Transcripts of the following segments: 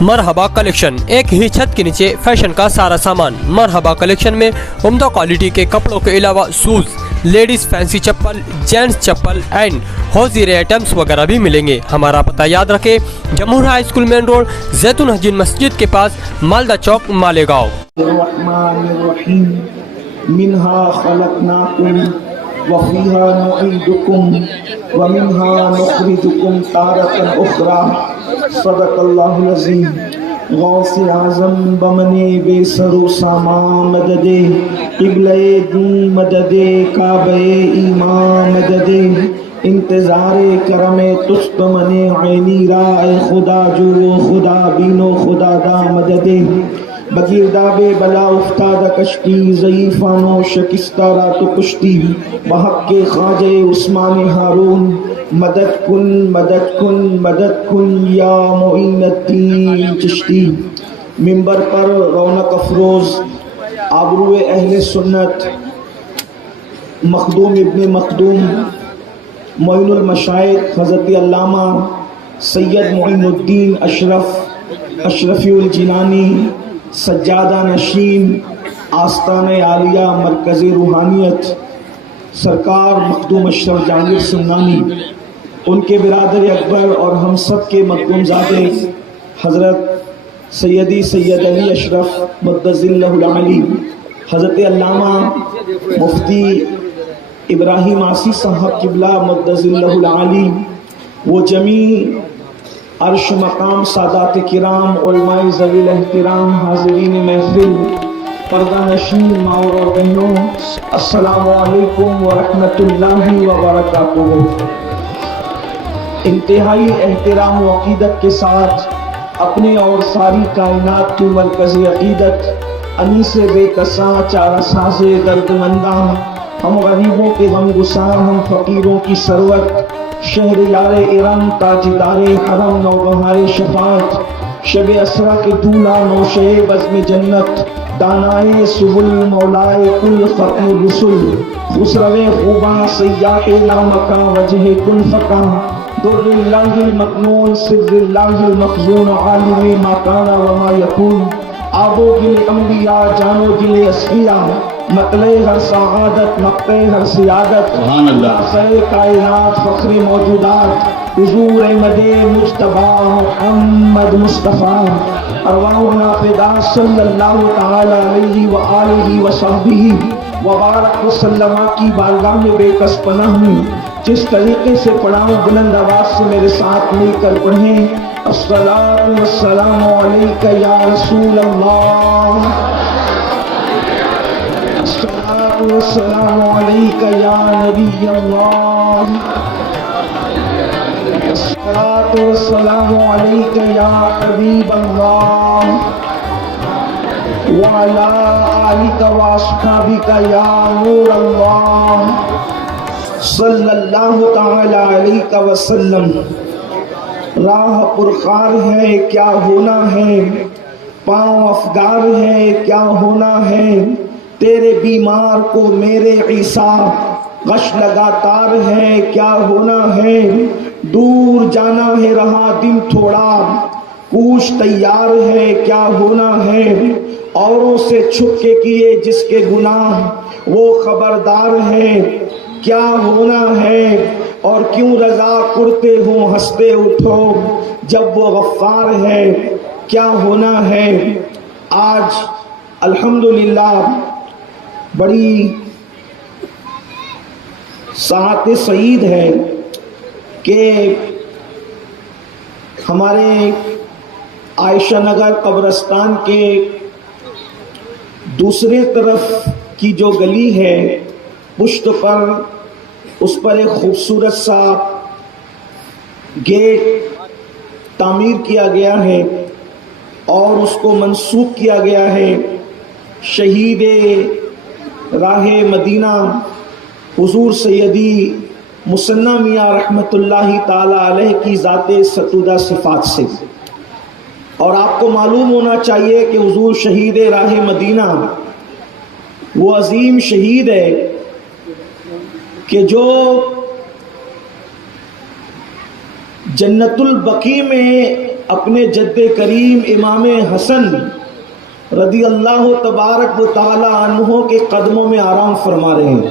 مرحبا کلیکشن، ایک ہی چھت کے نیچے فیشن کا سارا سامان۔ مرحبا کلیکشن میں عمدہ کوالٹی کے کپڑوں کے علاوہ شوز، لیڈیز فینسی چپل، جینٹس چپل اینڈ ہوزیر آئٹمس وغیرہ بھی ملیں گے۔ ہمارا پتہ یاد رکھیں، جمہور ہائی اسکول مین روڈ، زیتون حجین مسجد کے پاس، مالدہ چوک، مالیگاؤں۔ الرحمن الرحیم منہا خلقناکم وفیہا نعیدکم ومنہا نخرجکم تارۃ اخری، صدق اللہ العظیم۔ غوث اعظم بمنے بے سر و سامان مددے، قبلہ دین مددے، کعبہ ایمان مددے، انتظار کرم تجھ بمنے عینی را، اے خدا جو خدا بینو خدا دا مددے۔ بگیرداب بلا افتادہ کشتی، ضعیفانو شکستہ را تو کشتی، بحق کے خواجہ عثمان ہارون، مدد کن مدد کن مدد کن یا معین الدین چشتی۔ ممبر پر رونق افروز آبرو اہل سنت مخدوم ابن مخدوم معین المشائخ حضرت علامہ سید معین الدین اشرفی الجیلانی، سجادہ نشین، آستانہ عالیہ مرکز روحانیت، سرکار مخدوم اشرف جہانگیر سمنانی، ان کے برادر اکبر اور ہم سب کے مخدوم زادے حضرت سیدی سید علی اشرف مقدس اللہ العلی، حضرت علامہ مفتی ابراہیم آسی صاحب قبلہ مقدس اللہ العلی، وہ جمیع عرش مقام سادات کرام، علماء ذوی الاحترام، حاضرین محفل، پردہ نشین ماں اور بہنوں، السلام علیکم ورحمۃ اللہ وبرکاتہ۔ انتہائی احترام و عقیدت کے ساتھ اپنے اور ساری کائنات کی مرکزی عقیدت، انیس بے کساں چارہ ساز درد منداں، ہم غریبوں کے غم گساں، ہم فقیروں کی سرورت، شہر یار ارم تاجدار حرم نوبہار شفاعت، شب اسرا کے دولہ نوشے بزم جنت، دانائے سبل مولائے کل ختم رسل، خسرو خوباں سیاح لامکاں وجہ کل فقاں، در اللہ المکنون سر اللہ المخزون، عالم ما کان وما یکون، آب و گل انبیاء جان و دل اصفیاء، مطلع ہر سعادت مقطع ہر سیادت، سر کائنات فخر موجودات، حضور احمد مجتبی محمد مصطفیٰ، ارواحنا فدا صلی اللہ تعالی علیہ وآلہ وصحبہ وبارک وسلم کی بارگاہ میں بے کس پناہ ہوں۔ جس طریقے سے پڑھاؤں بلند آواز سے میرے ساتھ مل کر پڑھیں، الصلاۃ والسلام علیک یا رسول اللہ، الصلاۃ والسلام علیک یا نبی اللہ، الصلاۃ والسلام علیک یا حبیب اللہ، وعلی آلک واصحابک یا نور اللہ، صلی اللہ تعالی علیہ وسلم۔ راہ پرخار ہے کیا ہونا ہے، پاؤں افگار ہے کیا ہونا ہے، تیرے بیمار کو میرے عیسیٰ، غش لگاتار ہے کیا ہونا ہے، دور جانا ہے رہا دن تھوڑا، کوش تیار ہے کیا ہونا ہے، اوروں سے چھپ کے کیے جس کے گناہ وہ خبردار ہے کیا ہونا ہے، اور کیوں رضا کرتے ہو ہنستے اٹھو جب وہ غفار ہے کیا ہونا ہے۔ آج الحمدللہ بڑی ساعت سعید ہے کہ ہمارے عائشہ نگر قبرستان کے دوسرے طرف کی جو گلی ہے، پشت پر اس پر ایک خوبصورت سا گیٹ تعمیر کیا گیا ہے اور اس کو منسوب کیا گیا ہے شہید راہ مدینہ حضور سیدی مصنع میاں رحمت اللہ تعالی علیہ کی ذات ستودہ صفات سے۔ اور آپ کو معلوم ہونا چاہیے کہ حضور شہید راہ مدینہ وہ عظیم شہید ہے کہ جو جنت البقیع میں اپنے جد کریم امام حسن رضی اللہ تبارک و تعالی عنہ کے قدموں میں آرام فرما رہے ہیں،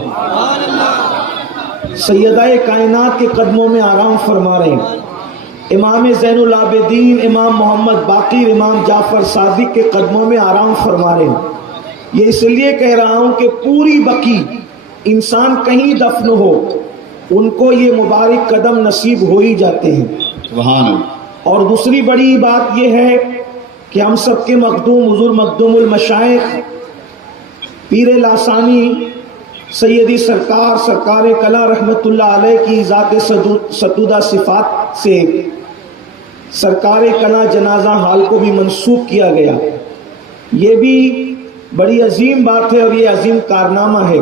سیدہ کائنات کے قدموں میں آرام فرما رہے ہیں، امام زین العابدین امام محمد باقر امام جعفر صادق کے قدموں میں آرام فرما رہے ہیں۔ یہ اس لیے کہہ رہا ہوں کہ پوری بقی انسان کہیں دفن ہو ان کو یہ مبارک قدم نصیب ہو ہی جاتے ہیں، سبحان اللہ۔ اور دوسری بڑی بات یہ ہے کہ ہم سب کے مخدوم حضور مخدوم المشائخ پیر لاسانی سیدی سرکار کلا رحمت اللہ علیہ کی ذات ستودہ صفات سے سرکار کلا جنازہ حال کو بھی منسوخ کیا گیا۔ یہ بھی بڑی عظیم بات ہے اور یہ عظیم کارنامہ ہے،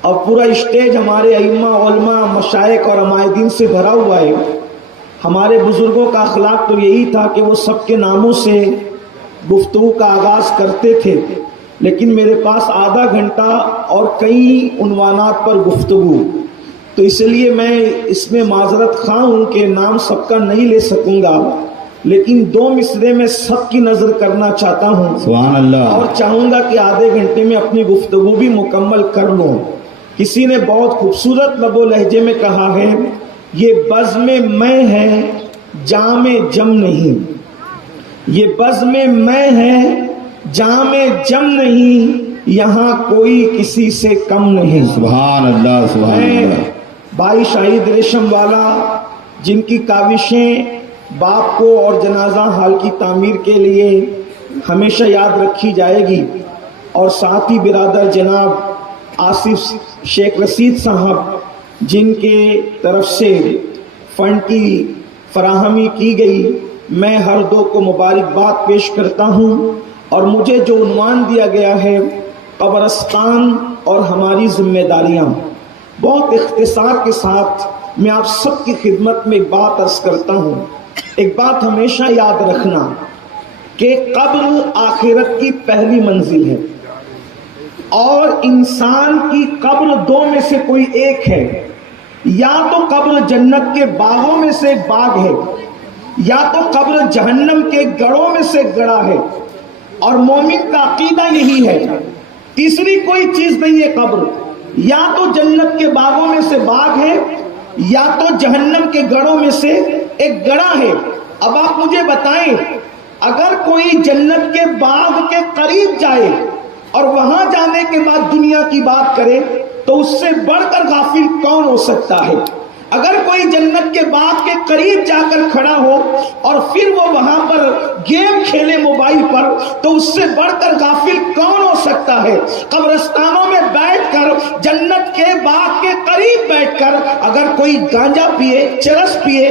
اور پورا اسٹیج ہمارے ائمہ علماء مشائخ اور عمائدین سے بھرا ہوا ہے۔ ہمارے بزرگوں کا اخلاق تو یہی تھا کہ وہ سب کے ناموں سے گفتگو کا آغاز کرتے تھے، لیکن میرے پاس آدھا گھنٹہ اور کئی عنوانات پر گفتگو، تو اس لیے میں اس میں معذرت خواہ ہوں کہ نام سب کا نہیں لے سکوں گا، لیکن 2 مصرے میں سب کی نظر کرنا چاہتا ہوں، سبحان اللہ۔ اور چاہوں گا کہ آدھے گھنٹے میں اپنی گفتگو بھی مکمل کر لوں۔ کسی نے بہت خوبصورت لب و لہجے میں کہا ہے، یہ بزم میں ہے جام جم نہیں، یہ بزم میں ہے جام جم نہیں، یہاں کوئی کسی سے کم نہیں۔ سبحان اللہ سبحان میں اللہ۔ بھائی شاہد ریشم والا جن کی کاوشیں باپ کو اور جنازہ حال کی تعمیر کے لیے ہمیشہ یاد رکھی جائے گی، اور ساتھ ہی برادر جناب آصف شیخ رشید صاحب جن کے طرف سے فنڈ کی فراہمی کی گئی، میں ہر دو کو مبارکباد پیش کرتا ہوں۔ اور مجھے جو عنوان دیا گیا ہے قبرستان اور ہماری ذمہ داریاں، بہت اختصار کے ساتھ میں آپ سب کی خدمت میں ایک بات عرض کرتا ہوں۔ ایک بات ہمیشہ یاد رکھنا کہ قبر آخرت کی پہلی منزل ہے، اور انسان کی قبر 2 میں سے کوئی ایک ہے، یا تو قبر جنت کے باغوں میں سے ایک باغ ہے، یا تو قبر جہنم کے گڑھوں میں سے ایک گڑھا ہے، اور مومن کا عقیدہ یہی ہے، تیسری کوئی چیز نہیں ہے قبر، یا تو جنت کے باغوں میں سے باغ ہے، یا تو جہنم کے گڑھوں میں سے ایک گڑھا ہے۔ اب آپ مجھے بتائیں، اگر کوئی جنت کے باغ کے قریب جائے اور وہاں جانے کے بعد دنیا کی بات کرے تو اس سے بڑھ کر غافل کون ہو سکتا ہے؟ اگر کوئی جنت کے باغ کے قریب جا کر کھڑا ہو اور پھر وہ وہاں پر گیم کھیلے موبائل پر تو اس سے بڑھ کر غافل کون ہو سکتا ہے؟ قبرستانوں میں بیٹھ کر جنت کے باغ کے قریب بیٹھ کر اگر کوئی گانجا پیے، چرس پیے،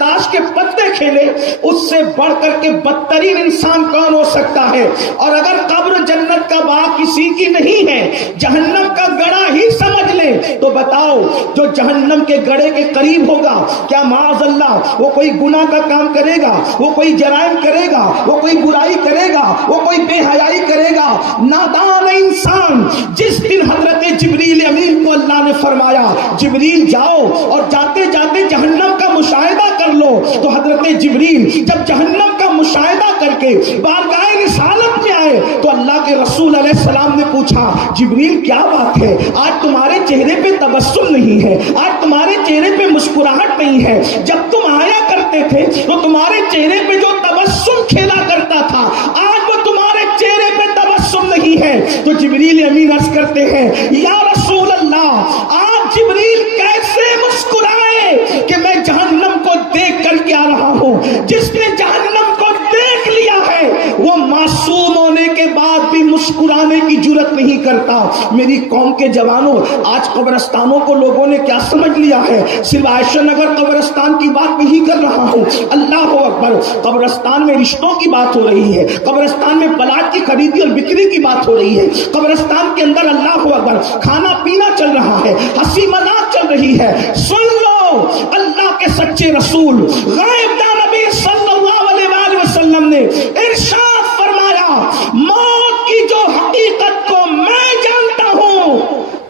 تاش کے پتے کھیلے، اس سے بڑھ کر کے بدترین انسان کون ہو سکتا ہے؟ اور اگر قبر جنت کا باغ کسی کی نہیں ہے، جہنم کا گڑھا ہی سمجھ لے، تو بتاؤ جو جہنم کے گڑھے کے قریب ہوگا، کیا معاذ اللہ وہ کوئی گناہ کا کام کرے گا، وہ کوئی جرائم کرے گا، وہ کوئی برائی کرے گا، وہ کوئی بے حیائی کرے گا؟ نادان انسان! جس دن حضرت جبریل امین کو اللہ نے فرمایا جبریل جاؤ اور جاتے جاتے جہنم کا مشاہدہ کر لو، تو حضرت جبریل جب جہنم کا مشاہدہ کر کے بارگاہ رسالت میں آئے تو اللہ کے رسول علیہ السلام نے پوچھا جبریل کیا بات ہے، آج تمہارے چہرے پہ تبسم نہیں ہے، آج تمہارے چہرے پہ مسکراہٹ نہیں ہے، جب تم آیا کرتے تھے تو تمہارے چہرے پہ جو تبسم کھیلا کرتا تھا آج وہ تمہارے چہرے پہ تبسم نہیں ہے۔ تو جبریل امین عرض کرتے ہیں یا رسول اللہ آج جبریل کیسے مسکرائے کہ میں جہنم کو دیکھ کر کے آ رہا ہوں۔ جس نے جہنم کو دیکھ لیا ہے وہ معصوم ہونے کے بعد بھی مسکرانے کی جرت نہیں کرتا۔ میری قوم کے جوانوں، آج قبرستانوں کو لوگوں نے کیا سمجھ لیا ہے؟ صرف عائشہ نگر قبرستان کی بات نہیں کر رہا ہوں، اللہ اکبر، قبرستان میں رشتوں کی بات ہو رہی ہے، قبرستان میں پلاٹ کی خریدی اور بکری کی بات ہو رہی ہے، قبرستان کے اندر اللہ اکبر کھانا پینا چل رہا ہے، ہنسی مذاق چل رہی ہے۔ سن لو، اللہ کے سچے رسول غائب نبی صلی اللہ علیہ وآلہ وسلم نے ارشاد فرمایا موت کی جو حقیقت کو میں جانتا ہوں،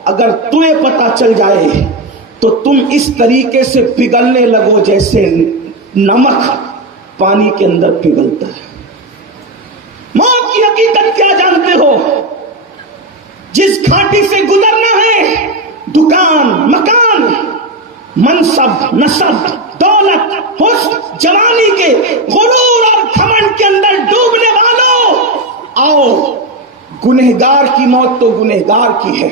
اگر تمہیں پتہ چل جائے تو تم اس طریقے سے پگھلنے لگو جیسے نمک، پانی کے اندر پگھلتا ہے۔ موت کی حقیقت کیا جانتے ہو؟ جس گھاٹی سے گزرنا ہے، دکان، مکان، منصب، نسب، دولت، حسن، جوانی کے غرور اور گھمنڈ کے اندر ڈوبنے والوں، آؤ، گنہگار کی موت تو گنہگار کی ہے،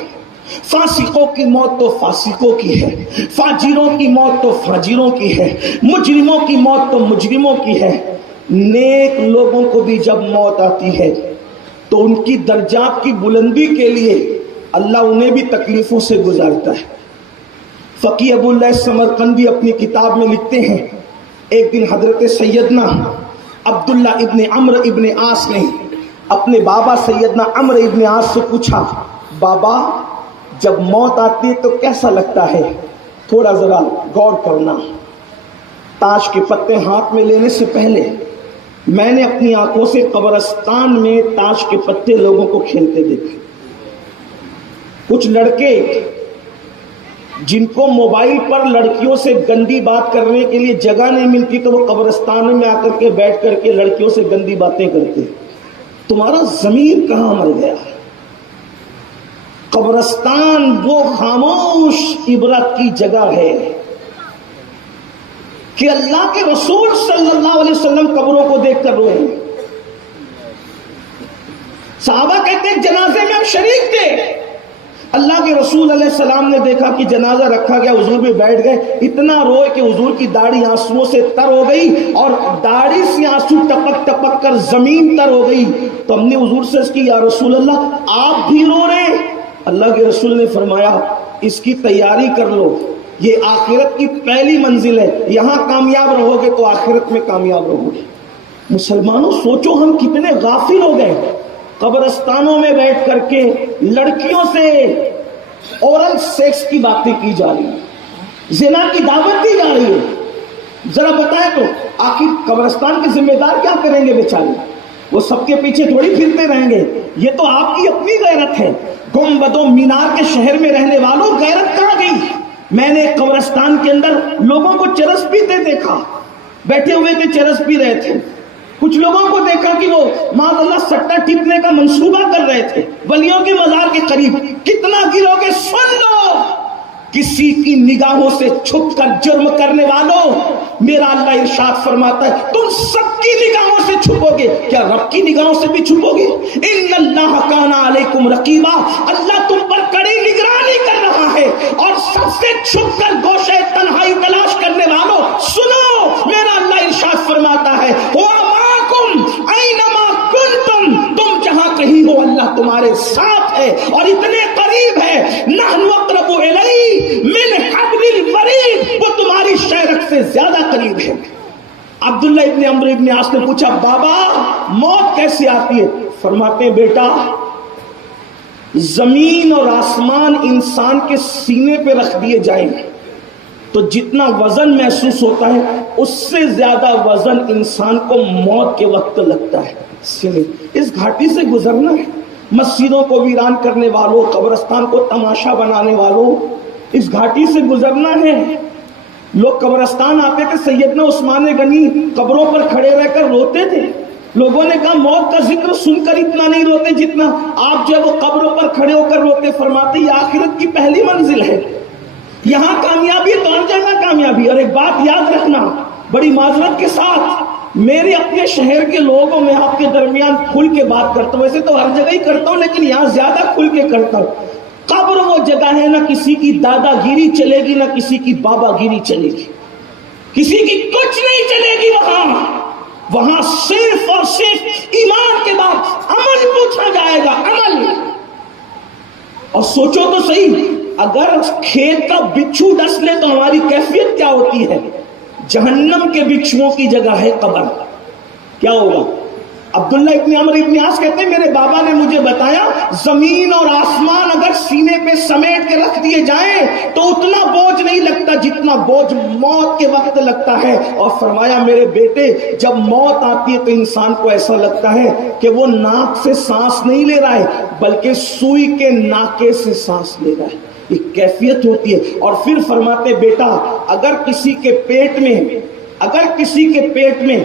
فاسقوں کی موت تو فاسقوں کی ہے، فاجروں کی موت تو فاجروں کی ہے، مجرموں کی موت تو مجرموں کی ہے۔ نیک لوگوں کو بھی جب موت آتی ہے تو ان کی درجات کی بلندی کے لیے اللہ انہیں بھی تکلیفوں سے گزارتا ہے۔ فقیہ ابو اللہ سمرقندی اپنی کتاب میں لکھتے ہیں، ایک دن حضرت سیدنا عبداللہ ابن عمرو ابن عاص نے اپنے بابا سیدنا عمرو ابن عاص سے پوچھا، بابا جب موت آتی ہے تو کیسا لگتا ہے؟ تھوڑا ذرا غور کرنا۔ تاش کے پتے ہاتھ میں لینے سے پہلے میں نے اپنی آنکھوں سے قبرستان میں تاش کے پتے لوگوں کو کھیلتے دیکھے۔ کچھ لڑکے جن کو موبائل پر لڑکیوں سے گندی بات کرنے کے لیے جگہ نہیں ملتی تو وہ قبرستان میں آ کر کے بیٹھ کر کے لڑکیوں سے گندی باتیں کرتے۔ تمہارا ضمیر کہاں مر گیا؟ قبرستان وہ خاموش عبرت کی جگہ ہے کہ اللہ کے رسول صلی اللہ علیہ وسلم قبروں کو دیکھ کر روئے۔ صحابہ کہتے ہیں جنازے میں ہم شریک تھے، اللہ کے رسول علیہ السلام نے دیکھا کہ جنازہ رکھا گیا، حضور بھی بیٹھ گئے، اتنا روئے کہ حضور کی داڑھی آنسوؤں سے تر ہو گئی اور داڑھی سے آنسو ٹپک ٹپک کر زمین تر ہو گئی۔ تو ہم نے حضور سے اس کی، یا رسول اللہ آپ بھی رو رہے؟ اللہ کے رسول نے فرمایا اس کی تیاری کر لو، یہ آخرت کی پہلی منزل ہے، یہاں کامیاب رہو گے تو آخرت میں کامیاب رہو گے۔ مسلمانوں سوچو ہم کتنے غافل ہو گئے، قبرستانوں میں بیٹھ کر کے لڑکیوں سے اورل سیکس کی باتیں کی جا رہی ہیں، زنا کی دعوت دی جا رہی ہے۔ ذرا بتائیں تو آخر قبرستان کے ذمہ دار کیا کریں گے بیچارے؟ وہ سب کے پیچھے تھوڑی پھرتے رہیں گے، یہ تو آپ کی اپنی غیرت ہے۔ گنبد و مینار کے شہر میں رہنے والوں غیرت کہاں گئی؟ میں نے قبرستان کے اندر لوگوں کو چرس پیتے دیکھا، بیٹھے ہوئے تھے چرس پی رہے تھے۔ کچھ لوگوں کو دیکھا کہ وہ معاذ اللہ سٹا ٹپنے کا منصوبہ کر رہے تھے ولیوں کے مزار کے قریب۔ کتنا گرو گے؟ سن لو، کسی کی نگاہوں سے چھپ کر جرم کرنے والوں، میرا اللہ ارشاد فرماتا ہے تم سب کی نگاہوں سے چھپو گے، کیا رب کی نگاہوں سے بھی چھپو گے؟ ان اللہ کان علیکم رقیبا، اللہ تم پر کڑی نگرانی کر رہا ہے۔ اور سب سے چھپ کر گوشے تنہائی تلاش کرنے والوں سنو، میرا اللہ ارشاد فرماتا ہے اینما کنتم، تم جہاں کہیں ہو اللہ تمہارے ساتھ ہے اور اتنے قریب ہے۔ نحن اقرب الیہ من حبل الورید، وہ تمہاری شہرک سے زیادہ قریب ہے۔ عبداللہ ابن عمرو ابن عاص نے پوچھا بابا موت کیسے آتی ہے؟ فرماتے ہیں بیٹا زمین اور آسمان انسان کے سینے پہ رکھ دیے جائیں تو جتنا وزن محسوس ہوتا ہے اس سے زیادہ وزن انسان کو موت کے وقت لگتا ہے۔ اس گھاٹی سے گزرنا ہے۔ مسجدوں کو ویران کرنے والوں، قبرستان کو تماشا بنانے والوں، اس گھاٹی سے گزرنا ہے۔ لوگ قبرستان آتے تھے، سیدنا عثمان غنی قبروں پر کھڑے رہ کر روتے تھے۔ لوگوں نے کہا موت کا ذکر سن کر اتنا نہیں روتے جتنا آپ جو وہ قبروں پر کھڑے ہو کر روتے۔ فرماتے یہ آخرت کی پہلی منزل ہے، یہاں کامیابی تو ہر جگہ کامیابی۔ اور ایک بات یاد رکھنا بڑی معذرت کے ساتھ، میرے اپنے شہر کے لوگوں میں آپ کے درمیان کھل کے بات کرتا ہوں، ویسے تو ہر جگہ ہی کرتا ہوں لیکن یہاں زیادہ کھل کے کرتا ہوں۔ قبر وہ جگہ ہے نہ کسی کی دادا گیری چلے گی نہ کسی کی بابا گیری چلے گی، کسی کی کچھ نہیں چلے گی۔ وہاں صرف اور صرف ایمان کے بعد عمل پوچھا جائے گا، عمل۔ اور سوچو تو صحیح، اگر کھیت کا بچھو ڈس لے تو ہماری کیفیت کیا ہوتی ہے؟ جہنم کے بچھوؤں کی جگہ ہے قبر، کیا ہوگا؟ عبداللہ ابن عمرو ابن عاص کہتے ہیں میرے بابا نے مجھے بتایا زمین اور آسمان اگر سینے پہ سمیٹ کے رکھ دیے جائیں تو اتنا بوجھ نہیں لگتا جتنا بوجھ موت کے وقت لگتا ہے۔ اور فرمایا میرے بیٹے جب موت آتی ہے تو انسان کو ایسا لگتا ہے کہ وہ ناک سے سانس نہیں لے رہا ہے بلکہ سوئی کے ناکے سے سانس لے رہا ہے، یہ کیفیت ہوتی ہے۔ اور پھر فرماتے بیٹا اگر کسی کے پیٹ میں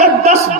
10-10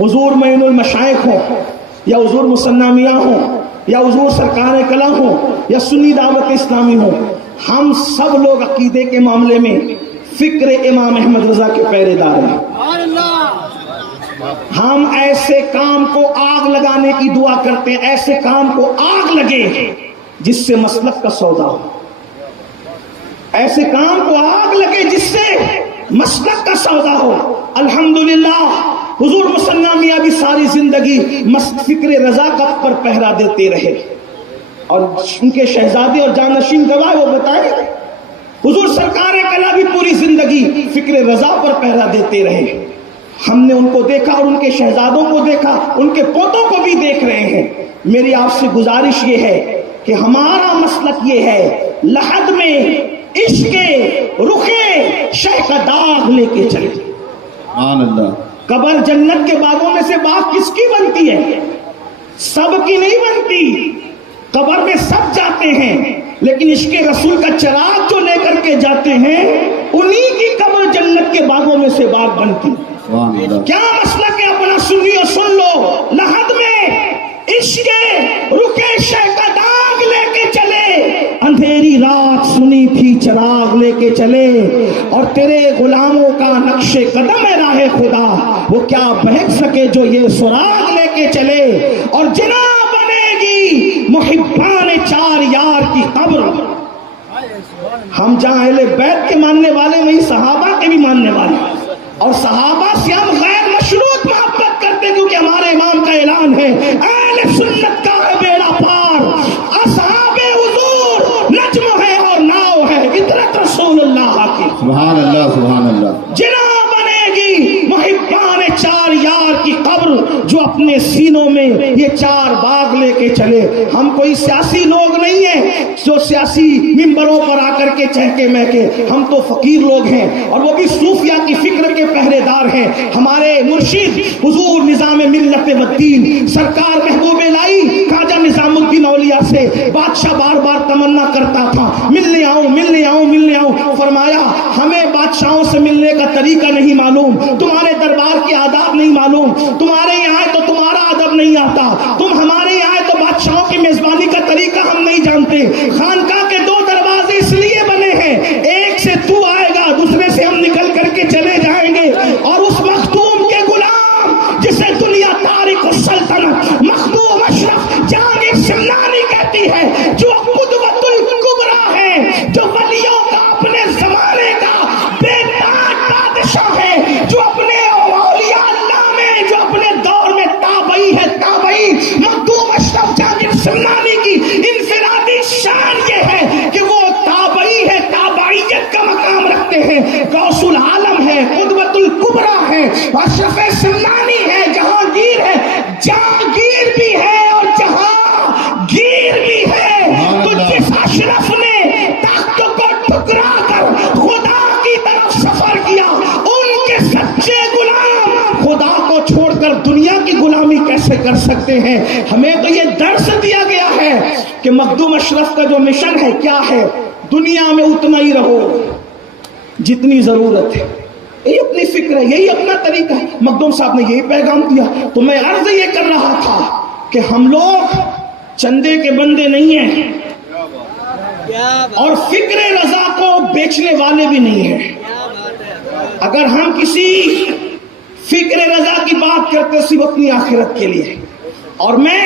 حضور معین المشائخ ہوں یا حضور مصنع میاں ہوں یا حضور سرکار کلا ہوں یا سنی دعوت اسلامی ہوں، ہم سب لوگ عقیدے کے معاملے میں فکر امام احمد رضا کے پہرے دار ہیں۔ ہم ایسے کام کو آگ لگانے کی دعا کرتے ہیں، ایسے کام کو آگ لگے جس سے مسلک کا سودا ہو، ایسے کام کو آگ لگے جس سے مسلک کا سودا ہو۔ الحمدللہ حضور مصنع میاں بھی ساری زندگی فکر رضا کا پر پہرا دیتے رہے، اور ان کے شہزادے اور جانشین گواہ وہ بتائے، حضور سرکار کلا بھی پوری زندگی فکر رضا پر پہرا دیتے رہے۔ ہم نے ان کو دیکھا اور ان کے شہزادوں کو دیکھا، ان کے پوتوں کو بھی دیکھ رہے ہیں۔ میری آپ سے گزارش یہ ہے کہ ہمارا مسلک یہ ہے، لحد میں عشق رخے شہ کا داغ لے کے چلے۔ سبحان اللہ۔ قبر جنت کے باغوں میں سے باغ کس کی بنتی ہے؟ سب کی نہیں بنتی۔ قبر میں سب جاتے ہیں، لیکن عشق رسول کا چراغ جو لے کر کے جاتے ہیں انہی کی قبر جنت کے باغوں میں سے باغ بنتی۔ سبحان اللہ۔ کیا مسئلہ کہ اپنا سنیو سن لو، لحد میں عشق رکے شہ کا داغ لے کے چلے، اندھیری رات سنی تھی چراغ لے کے چلے، اور تیرے غلاموں کا نقش قدم ہے راہ خدا، وہ کیا بہک سکے جو یہ سراغ لے کے چلے۔ اور جنا بنے گی محبان چار یار کی قبر۔ ہم جہاں اہل بیت کے ماننے والے وہی صحابہ کے بھی ماننے والے، اور صحابہ سے ہم غیر مشروط محبت کرتے، کیونکہ ہمارے امام کا اعلان ہے اہل سنت کا ہے بیڑا پار، اصحاب حضور نجم ہے اور ناؤ ہے عطرت رسول اللہ کی۔ سبحان اللہ سبحان اللہ۔ جنا بنے گی محبان چار یار کی قبر، جو اپنے سینوں میں یہ چار باغ لے کے چلے۔ ہم کوئی سیاسی لوگ نہیں ہیں جو سیاسی ممبروں پر آ کر کے چہکے مہکے، ہم تو فقیر لوگ ہیں، اور وہ بھی صوفیہ کی فکر کے پہرے دار ہیں۔ ہمارے مرشد حضور نظام ملت والدین سرکار محبوب الہی خواجہ نظام الدین اولیاء سے بادشاہ بار بار تمنا کرتا تھا ملنے آؤں ملنے آؤں ملنے آؤں، فرمایا ہمیں بادشاہوں سے ملنے کا طریقہ نہیں معلوم، تمہارے دربار کے آداب نہیں معلوم، تمہارے یہاں آئے تو تمہارا ادب نہیں آتا، تم ہمارے یہاں آئے تو بادشاہوں کی میزبانی کا طریقہ ہم نہیں جانتے۔ خانقاہ کے دو دروازے اس لیے بنے ہیں، ایک سے تو آئے گا، دوسرے سے ہم نکل کر کے چلے جائیں گے، اور اس مختوم کے غلام جسے دنیا تاریخ السلطنت مخدوم اشرف جہانگیر سمنانی کہتی ہے، جو قدوۃ الکبریٰ ہے، جو ولیوں کا اپنے زمانے کا بے تاج بادشاہ ہے، جو اپنے اولیاء اللہ میں جو اپنے دور میں تابعی ہے، تابعی مخدوم اشرف جہانگیر سمنانی کی انفرادی شان یہ ہے کہ وہ تابعی ہے، تابعیت کا مقام رکھتے ہیں، غوث العالم ہے، قدوۃ الکبریٰ ہے، اشرف سمنانی ہے، جہانگیر ہے، جہانگیر بھی ہے اور جہانگیر بھی ہے۔ تو جس اشرف نے تخت کو ٹھکرا کر خدا کی طرف سفر کیا، ان کے سچے غلام خدا کو چھوڑ کر دنیا کی غلامی کیسے کر سکتے ہیں؟ ہمیں تو یہ درس دیا گیا ہے کہ مخدوم اشرف کا جو مشن ہے کیا ہے، دنیا میں اتنا ہی رہو جتنی ضرورت ہے، یہی اپنی فکر ہے، یہی اپنا طریقہ ہے۔ مخدوم صاحب نے یہی پیغام دیا۔ تو میں عرض یہ کر رہا تھا کہ ہم لوگ چندے کے بندے نہیں ہیں، اور فکر رضا کو بیچنے والے بھی نہیں ہیں۔ اگر ہم کسی فکر رضا کی بات کرتے صرف اپنی آخرت کے لیے، اور میں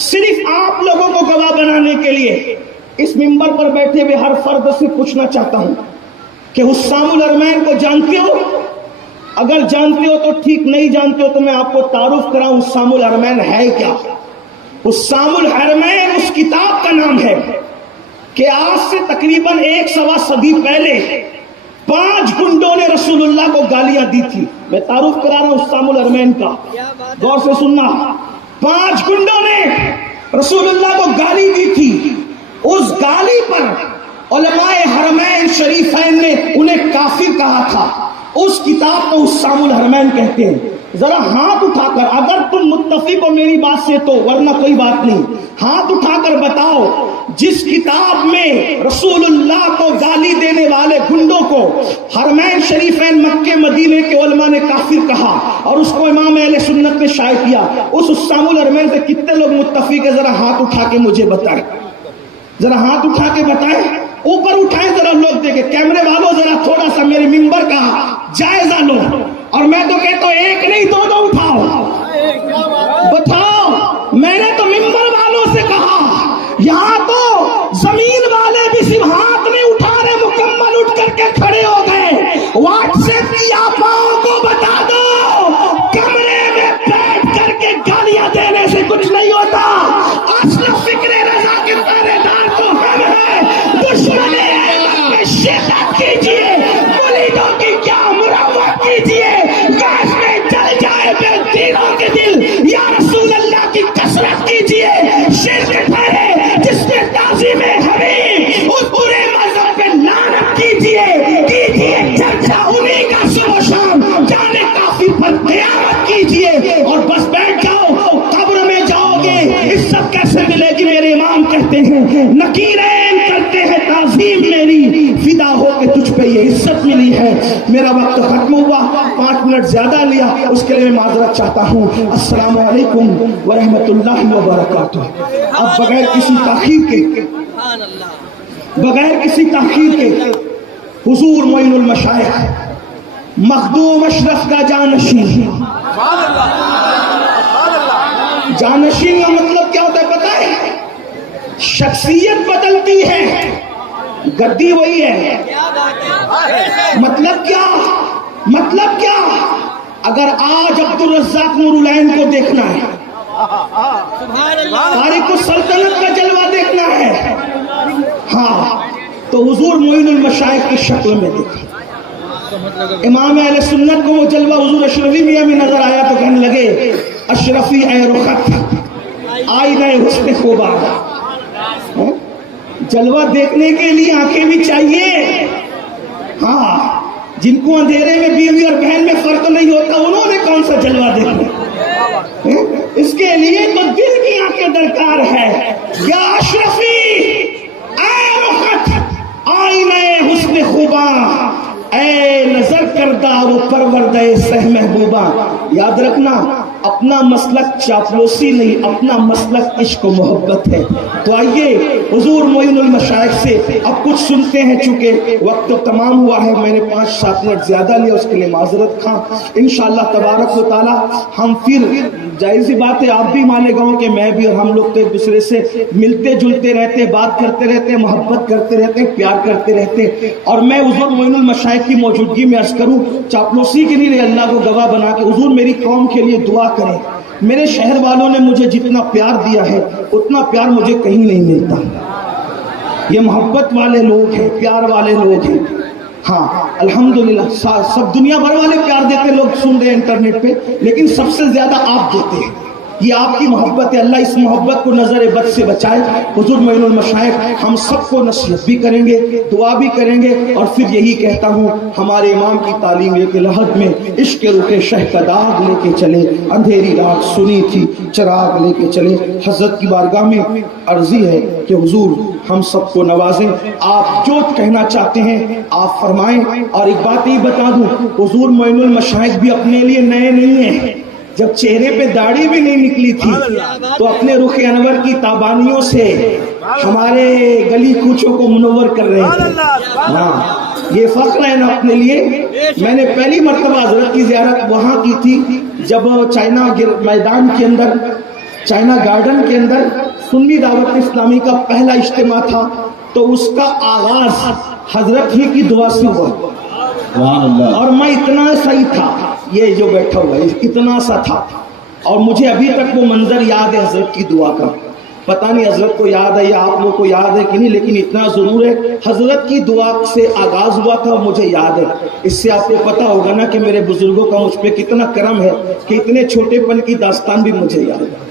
صرف آپ لوگوں کو گواہ بنانے کے لیے اس ممبر پر بیٹھے ہوئے ہر فرد سے پوچھنا چاہتا ہوں کہ حسام الحرمین کو جانتے ہو؟ اگر جانتے ہو تو ٹھیک، نہیں جانتے ہو تو میں آپ کو تعارف کراؤں حسام الحرمین ہے کیا۔ حسام الحرمین اس کتاب کا نام ہے کہ آج سے تقریباً 1.25 صدی پہلے 5 گنڈوں نے رسول اللہ کو گالیاں دی تھی۔ میں تعارف کرا رہا ہوں حسام الحرمین کا، غور سے سننا۔ 5 گنڈوں نے رسول اللہ کو گالی دی تھی، اس گالی پر علماء حرمین شریفین نے انہیں کافر کہا تھا۔ اس کتاب کو حسام الحرمین کہتے ہیں. ذرا ہاتھ اٹھا کر, اگر تم متفق ہو میری بات سے تو, ورنہ کوئی بات نہیں, ہاتھ اٹھا کر بتاؤ جس کتاب میں رسول اللہ کو گالی دینے والے گنڈوں کو حرمین شریفین مکے مدینے کے علماء نے کافر کہا اور اس کو امام اہل سنت نے شائع کیا, اس حسام الحرمین سے کتنے لوگ متفق ہیں؟ ذرا ہاتھ اٹھا کے مجھے بتائیں, ذرا ہاتھ اٹھا کے بتائیں, اوپر اٹھائیں ذرا لوگ دیکھیں. کیمرے والوں ذرا تھوڑا سا میرے ممبر کا جائزہ لو, اور میں تو کہتا ہوں ایک نہیں دو اٹھاؤ, بتاؤ. میں نے تو ممبر والوں سے کہا, یہاں تو زمین والے بھی صرف ہاتھ نہیں اٹھا رہے, مکمل اٹھ کر کے کھڑے ہو گئے. واٹس ایپ کی آپاؤں کو بتا دو کمرے میں بیٹھ کر کے گالیاں دینے سے کچھ نہیں ہوتا. اصل فکر رضا کے پہرے دار تو ہم ہیں. دشمن میں شدت کیجیے, مریدوں کی کیا مروت کیجیے, گیس میں جل جائے بے دینوں کے دل. یا رسول اللہ کی کثرت کیجیے, شرک ٹھہرے جس میں تعظیم حبیب, اس برے مذہب پہ لعنت کیجیے چرچا انہیں کا صبح و شام, جانے کافی پر قیامت کیجیے اور بس بیٹھ جاؤ. قبر میں جاؤ گے عزت کیسے ملے گی؟ میرے امام کہتے ہیں نکیرین کرتے ہیں تعظیم میری, فدا ہو کے تجھ پہ یہ عزت ملی ہے. میرا وقت ختم ہوا, 5 منٹ زیادہ لیا, اس کے لیے میں معذرت چاہتا ہوں. السلام علیکم ورحمۃ اللہ وبرکاتہ. اب بغیر کسی تاخیر کے حضور معین المشائخ مخدوم اشرف کا جانشین. جانشین کا مطلب کیا ہوتا ہے پتہ ہے؟ شخصیت بدلتی ہے, گدی وہی ہے. مطلب کیا؟ اگر آج عبدالرزاق نور العین کو دیکھنا ہے, تاریخ السلطنت کا جلوہ دیکھنا ہے, ہاں تو حضور معین المشائخ کی شکل میں دیکھا. امام اہل سنت کو وہ جلوہ حضور اشرفی میاں میں نظر آیا تو کہنے لگے اشرفی اے رخت آئینہ حسن خوبا. جلوہ دیکھنے کے لیے آنکھیں بھی چاہیے. ہاں, جن کو اندھیرے میں بیوی اور بہن میں فرق نہیں ہوتا انہوں نے کون سا جلوہ دیکھنا؟ اس کے لیے تو دل کی آنکھیں درکار ہے. یا اشرفی اے رخت آئینہ حسن خوبا, اے نظر کردہ وہ پروردہ سہ محبوبہ. یاد رکھنا اپنا مسلک چاپلوسی نہیں, اپنا مسلک عشق و محبت ہے. تو آئیے حضور معین المشائخ سے اب کچھ سنتے ہیں. چونکہ وقت تو تمام ہوا ہے, میں نے 5-7 منٹ زیادہ لیا, اس کے لیے معذرت خواہ. انشاءاللہ تبارک و تعالی ہم پھر, ظاہر سی بات ہے آپ بھی مانے گاؤں کہ میں بھی, اور ہم لوگ تو ایک دوسرے سے ملتے جلتے رہتے, بات کرتے رہتے, محبت کرتے رہتے, پیار کرتے رہتے. اور میں حضور معین المشائخ کی موجودگی میں عرض کروں, چاپلوسی کے لیے اللہ کو گواہ بنا کے, حضور میری قوم کے لیے دعا کریں. میرے شہر والوں نے مجھے جتنا پیار دیا ہے اتنا پیار مجھے کہیں نہیں ملتا. یہ محبت والے لوگ ہیں, پیار والے لوگ ہیں. ہاں الحمدللہ سب دنیا بھر والے پیار دیتے لوگ سن رہے ہیں انٹرنیٹ پہ, لیکن سب سے زیادہ آپ دیتے ہیں. یہ آپ کی محبت ہے. اللہ اس محبت کو نظر بد سے بچائے. حضور معین المشائخ ہم سب کو نصیحت بھی کریں گے, دعا بھی کریں گے. اور پھر یہی کہتا ہوں, ہمارے امام کی تعلیم ہے کہ لحد میں عشق رخ شہ کا داغ لے کے چلے, اندھیری رات سنی تھی چراغ لے کے چلے. حضرت کی بارگاہ میں عرضی ہے کہ حضور ہم سب کو نوازیں, آپ جو کہنا چاہتے ہیں آپ فرمائیں. اور ایک بات یہ بتا دوں, حضور معین المشائخ بھی اپنے لیے نئے نہیں ہیں. جب چہرے پہ داڑھی بھی نہیں نکلی تھی تو اپنے رخ انور کی تابانیوں سے ہمارے گلی کوچوں کو منور کر رہے تھے. ہاں یہ فخر ہے نا اپنے لیے. میں نے پہلی مرتبہ حضرت کی زیارت وہاں کی تھی جب چائنا میدان کے اندر, چائنا گارڈن کے اندر سنی دعوت اسلامی کا پہلا اجتماع تھا. تو اس کا آغاز حضرت ہی کی دعا سے ہوا. اور میں اتنا صحیح تھا, یہ جو بیٹھا ہوا ہے اتنا سا تھا, اور مجھے ابھی تک وہ منظر یاد ہے حضرت کی دعا کا. پتہ نہیں حضرت کو یاد ہے یا آپ لوگ کو یاد ہے کہ نہیں, لیکن اتنا ضرور ہے حضرت کی دعا سے آغاز ہوا تھا, مجھے یاد ہے. اس سے آپ کو پتہ ہوگا نا کہ میرے بزرگوں کا مجھ پہ کتنا کرم ہے کہ اتنے چھوٹے پن کی داستان بھی مجھے یاد ہے.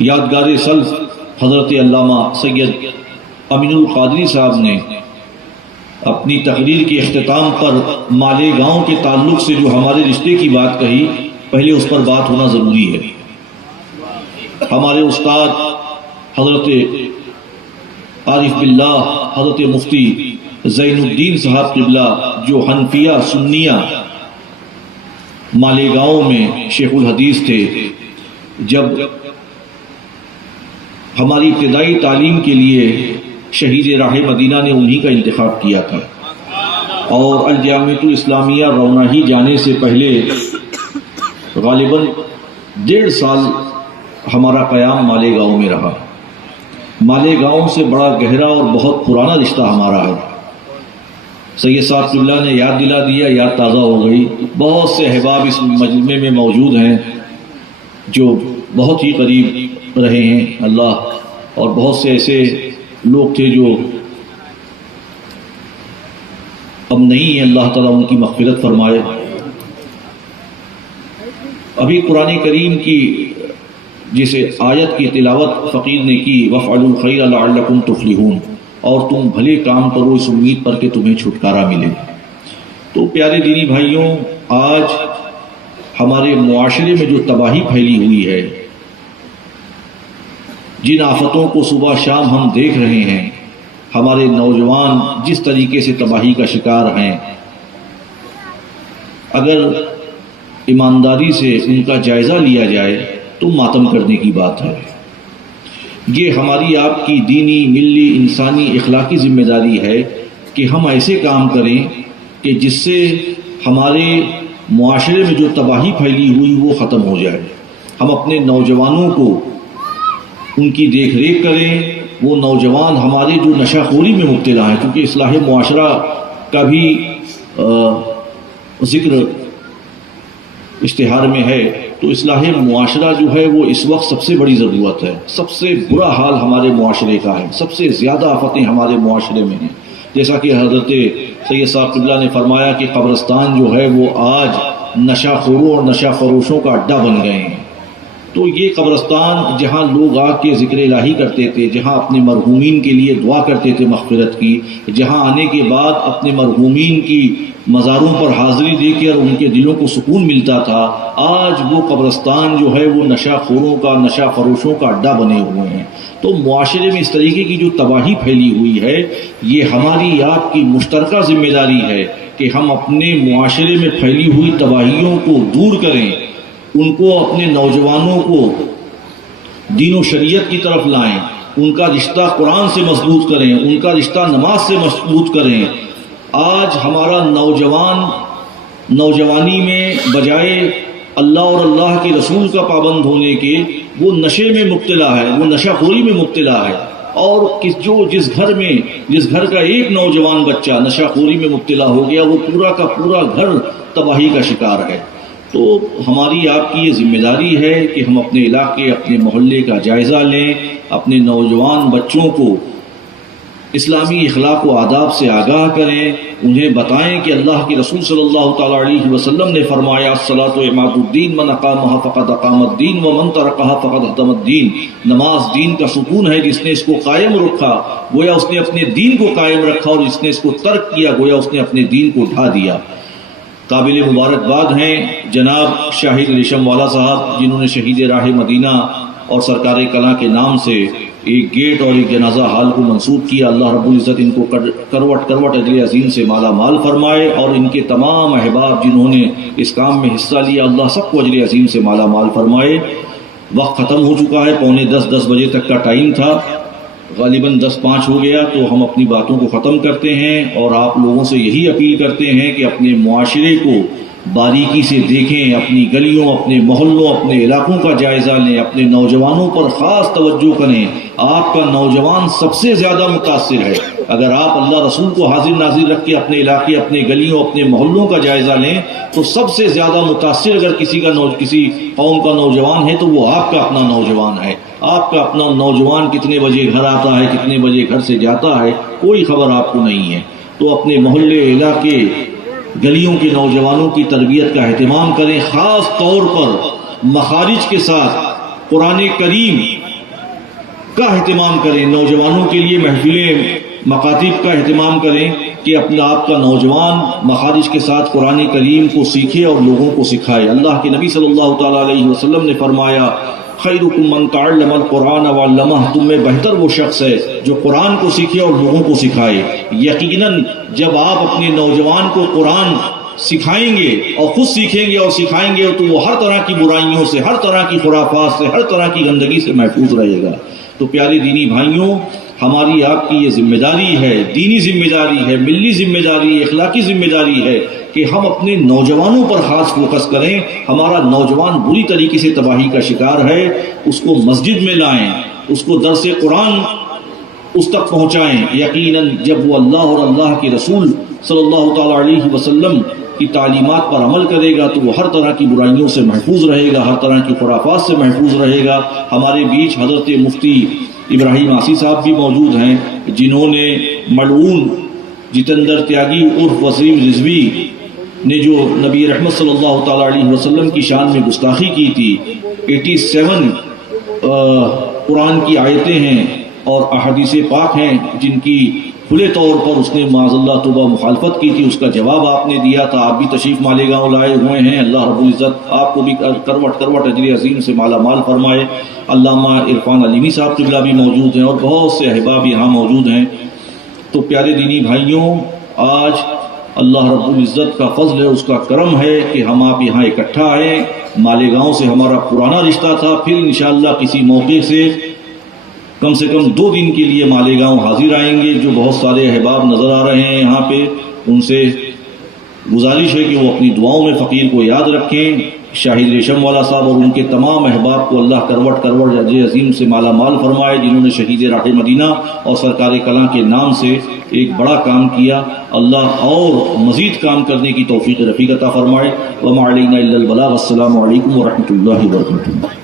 یادگار سلف حضرت علامہ سید امین القادری صاحب نے اپنی تقریر کے اختتام پر مالیگاؤں کے تعلق سے جو ہمارے رشتے کی بات کہی، پہلے اس پر بات ہونا ضروری ہے۔ ہمارے استاد حضرت عارف باللہ حضرت مفتی زین الدین صاحب قبلہ جو حنفیہ سنیہ مالیگاؤں میں شیخ الحدیث تھے، جب ہماری ابتدائی تعلیم کے لیے شہید راہ مدینہ نے انہی کا انتخاب کیا تھا، اور الجامعۃ الاسلامیہ روناہی جانے سے پہلے غالباً 1.5 سال ہمارا قیام مالیگاؤں میں رہا۔ مالیگاؤں سے بڑا گہرا اور بہت پرانا رشتہ ہمارا ہے۔ سید صاحب قبلہ نے یاد دلا دیا، یاد تازہ ہو گئی۔ بہت سے احباب اس مجمع میں موجود ہیں جو بہت ہی قریب رہے ہیں اللہ، اور بہت سے ایسے لوگ تھے جو اب نہیں ہیں، اللہ تعالیٰ ان کی مغفرت فرمائے۔ ابھی قرآن کریم کی جسے آیت کی تلاوت فقیر نے کی، وَافْعَلُوا الْخَيْرَ لَعَلَّكُمْ تُفْلِحُونَ، اور تم بھلے کام کرو اس امید پر کہ تمہیں چھٹکارا ملے۔ تو پیارے دینی بھائیوں، آج ہمارے معاشرے میں جو تباہی پھیلی ہوئی ہے، جن آفتوں کو صبح شام ہم دیکھ رہے ہیں، ہمارے نوجوان جس طریقے سے تباہی کا شکار ہیں، اگر ایمانداری سے ان کا جائزہ لیا جائے تو ماتم کرنے کی بات ہے۔ یہ ہماری آپ کی دینی، ملی، انسانی، اخلاقی ذمہ داری ہے کہ ہم ایسے کام کریں کہ جس سے ہمارے معاشرے میں جو تباہی پھیلی ہوئی وہ ختم ہو جائے۔ ہم اپنے نوجوانوں کو ان کی دیکھ ریکھ کریں، وہ نوجوان ہمارے جو نشہ خوری میں مبتلا ہیں، کیونکہ اصلاح معاشرہ کا بھی ذکر اشتہار میں ہے، تو اصلاح معاشرہ جو ہے وہ اس وقت سب سے بڑی ضرورت ہے۔ سب سے برا حال ہمارے معاشرے کا ہے، سب سے زیادہ آفتیں ہمارے معاشرے میں ہیں۔ جیسا کہ حضرت سید صاحب قبلہ نے فرمایا کہ قبرستان جو ہے وہ آج نشہ خوروں اور نشہ فروشوں کا اڈا بن گئے ہیں۔ تو یہ قبرستان جہاں لوگ آ کے ذکر الہی کرتے تھے، جہاں اپنے مرحومین کے لیے دعا کرتے تھے مغفرت کی، جہاں آنے کے بعد اپنے مرحومین کی مزاروں پر حاضری دے کر ان کے دلوں کو سکون ملتا تھا، آج وہ قبرستان جو ہے وہ نشہ خوروں کا، نشہ فروشوں کا اڈا بنے ہوئے ہیں۔ تو معاشرے میں اس طریقے کی جو تباہی پھیلی ہوئی ہے، یہ ہماری آپ کی مشترکہ ذمہ داری ہے کہ ہم اپنے معاشرے میں پھیلی ہوئی تباہیوں کو دور کریں، ان کو اپنے نوجوانوں کو دین و شریعت کی طرف لائیں، ان کا رشتہ قرآن سے مضبوط کریں، ان کا رشتہ نماز سے مضبوط کریں۔ آج ہمارا نوجوان نوجوانی میں بجائے اللہ اور اللہ کے رسول کا پابند ہونے کے وہ نشے میں مبتلا ہے، وہ نشہ خوری میں مبتلا ہے، اور جس گھر کا ایک نوجوان بچہ نشہ خوری میں مبتلا ہو گیا، وہ پورا کا پورا گھر تباہی کا شکار ہے۔ تو ہماری آپ کی یہ ذمہ داری ہے کہ ہم اپنے علاقے، اپنے محلے کا جائزہ لیں، اپنے نوجوان بچوں کو اسلامی اخلاق و آداب سے آگاہ کریں، انہیں بتائیں کہ اللہ کے رسول صلی اللہ تعالیٰ علیہ وسلم نے فرمایا الصلاۃ عماد الدین من اقامها فقد اقام الدین ومن ترکها فقد هدم الدین، نماز دین کا ستون ہے، جس نے اس کو قائم رکھا گویا اس نے اپنے دین کو قائم رکھا، اور جس نے اس کو ترک کیا گویا اس نے اپنے دین کو ڈھا دیا۔ قابل مبارکباد ہیں جناب شاہد ریشم والا صاحب، جنہوں نے شہید راہ مدینہ اور سرکار کلاں کے نام سے ایک گیٹ اور ایک جنازہ حال کو منسوب کیا۔ اللہ رب العزت ان کو کروٹ کروٹ اجر عظیم سے مالا مال فرمائے، اور ان کے تمام احباب جنہوں نے اس کام میں حصہ لیا، اللہ سب کو اجر عظیم سے مالا مال فرمائے۔ وقت ختم ہو چکا ہے، 9:45 بجے تک کا ٹائم تھا، غالباً 10:05 ہو گیا، تو ہم اپنی باتوں کو ختم کرتے ہیں، اور آپ لوگوں سے یہی اپیل کرتے ہیں کہ اپنے معاشرے کو باریکی سے دیکھیں، اپنی گلیوں، اپنے محلوں، اپنے علاقوں کا جائزہ لیں، اپنے نوجوانوں پر خاص توجہ کریں۔ آپ کا نوجوان سب سے زیادہ متاثر ہے۔ اگر آپ اللہ رسول کو حاضر ناظر رکھ کے اپنے علاقے، اپنے گلیوں، اپنے محلوں کا جائزہ لیں، تو سب سے زیادہ متاثر اگر کسی قوم کا نوجوان ہے تو وہ آپ کا اپنا نوجوان ہے۔ آپ کا اپنا نوجوان کتنے بجے گھر آتا ہے، کتنے بجے گھر سے جاتا ہے، کوئی خبر آپ کو نہیں ہے۔ تو اپنے محلے، علاقے، گلیوں کے نوجوانوں کی تربیت کا اہتمام کریں، خاص طور پر مخارج کے ساتھ قرآن کریم کا اہتمام کریں، نوجوانوں کے لیے محفلیں مکاتب کا اہتمام کریں کہ اپنے آپ کا نوجوان مخارج کے ساتھ قرآن کریم کو سیکھے اور لوگوں کو سکھائے۔ اللہ کے نبی صلی اللہ تعالیٰ علیہ وسلم نے فرمایا خیرکم من تعلم القرآن وعلمہ، تم میں بہتر وہ شخص ہے جو قرآن کو سیکھے اور لوگوں کو سکھائے۔ یقیناً جب آپ اپنے نوجوان کو قرآن سکھائیں گے اور خود سیکھیں گے اور سکھائیں گے تو وہ ہر طرح کی برائیوں سے، ہر طرح کی خرافات سے، ہر طرح کی گندگی سے محفوظ رہے گا۔ تو پیارے دینی بھائیوں، ہماری آپ کی یہ ذمہ داری ہے، دینی ذمہ داری ہے، ملی ذمہ داری ہے، اخلاقی ذمہ داری ہے کہ ہم اپنے نوجوانوں پر خاص فوکس کریں۔ ہمارا نوجوان بری طریقے سے تباہی کا شکار ہے، اس کو مسجد میں لائیں، اس کو درس قرآن اس تک پہنچائیں۔ یقیناً جب وہ اللہ اور اللہ کے رسول صلی اللہ تعالیٰ علیہ وسلم کی تعلیمات پر عمل کرے گا تو وہ ہر طرح کی برائیوں سے محفوظ رہے گا، ہر طرح کی خرافات سے محفوظ رہے گا۔ ہمارے بیچ حضرت مفتی ابراہیم آسی صاحب بھی موجود ہیں، جنہوں نے ملعون جتندر تیاگی عرف وسیم رضوی نے جو نبی رحمت صلی اللہ تعالیٰ علیہ وسلم کی شان میں گستاخی کی تھی، 87 قرآن کی آیتیں ہیں اور احادیث پاک ہیں جن کی کھلے طور پر اس نے معاذ اللہ توبہ مخالفت کی تھی، اس کا جواب آپ نے دیا تھا۔ آپ بھی تشریف مالیگاؤں لائے ہوئے ہیں، اللہ رب العزت آپ کو بھی کروٹ کروٹ اجر عظیم سے مالا مال فرمائے۔ علامہ عرفان علیمی صاحب قبلہ بھی موجود ہیں اور بہت سے احباب یہاں موجود ہیں۔ تو پیارے دینی بھائیوں، آج اللہ رب العزت کا فضل ہے، اس کا کرم ہے کہ ہم آپ یہاں اکٹھا آئے۔ مالیگاؤں سے ہمارا پرانا رشتہ تھا، پھر انشاءاللہ کسی موقع سے کم سے کم 2 دن کے لیے مالیگاؤں حاضر آئیں گے۔ جو بہت سارے احباب نظر آ رہے ہیں یہاں پہ، ان سے گزارش ہے کہ وہ اپنی دعاؤں میں فقیر کو یاد رکھیں۔ شاہد ریشم والا صاحب اور ان کے تمام احباب کو اللہ کروٹ کروٹ اجر عظیم سے مالا مال فرمائے، جنہوں نے شہید راہ مدینہ اور سرکار کلاں کے نام سے ایک بڑا کام کیا۔ اللہ اور مزید کام کرنے کی توفیق رفیق عطا فرمائے۔ وما علینا الا البلاغ۔ السلام علیکم ورحمۃ اللہ وبرکاتہ۔